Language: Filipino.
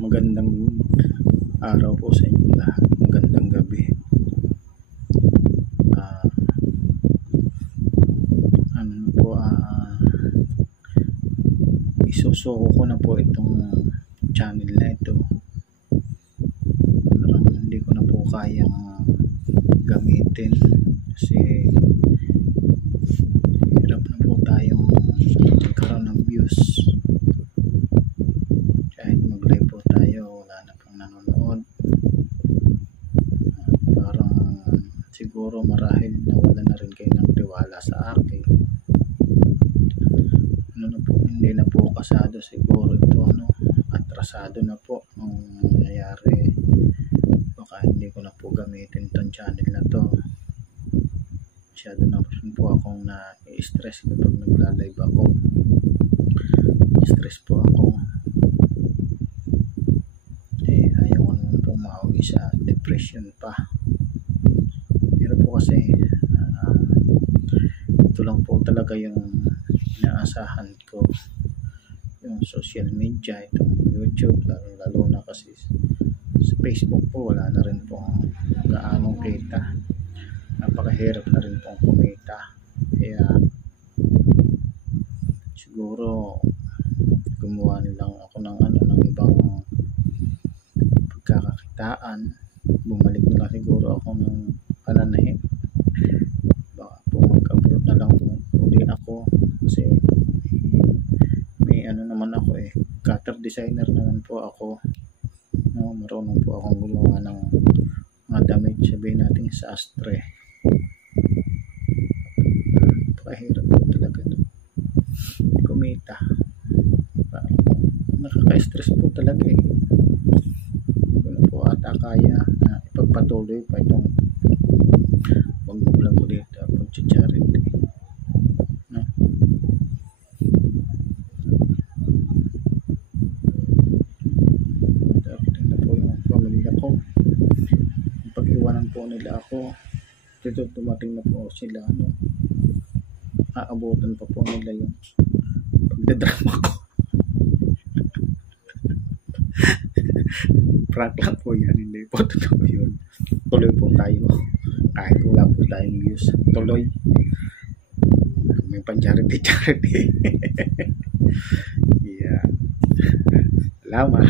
Magandang araw po sa inyong lahat. Magandang gabi. Isusuko ko na po itong channel na ito. Parang hindi ko na po kayang gamitin kasi hirap na po tayong magkaroon ng views. Kahit mag-live po tayo, wala na pang nanonood. Parang siguro marahil nawala na rin kayo ng tiwala sa akin. Hindi na po kasado siguro ito, atrasado na po ang nangyayari. Baka hindi ko na po gamitin itong channel na to. Masyado na po akong na-stress kapag nagla-live ako. Stress po ako. Ayaw ko naman po mauwi sa depression pa. Pero po kasi ito lang po talaga yung inaasahan ko, yung social media, itong YouTube, lalo na kasi sa Facebook po wala na rin pong gaanong kita, napakahirap na rin pong kumita. Kaya siguro gumawa nilang ako ng ibang pagkakakitaan, bumalik na lang siguro ako ng pananahi. Baka po mag-abroad na lang uli ako kasi may naman ako cutter designer naman po ako, marunong po akong gumawa ng mga damit, sabihin natin sa astre. Pakahirap po talaga kumita, nakaka-stress po talaga wala po ata kaya na ipagpatuloy pa itong mag-vlog ulit, pag-charity. Pag-iwanan po nila ako, dito dumating na po sila, aabutan pa po nila yung pagdadrama ko. Prank lang po yan, hindi po totoo yun. Tuloy po tayo kahit wala po tayong views, tuloy may pan-charity. Yeah, salamat.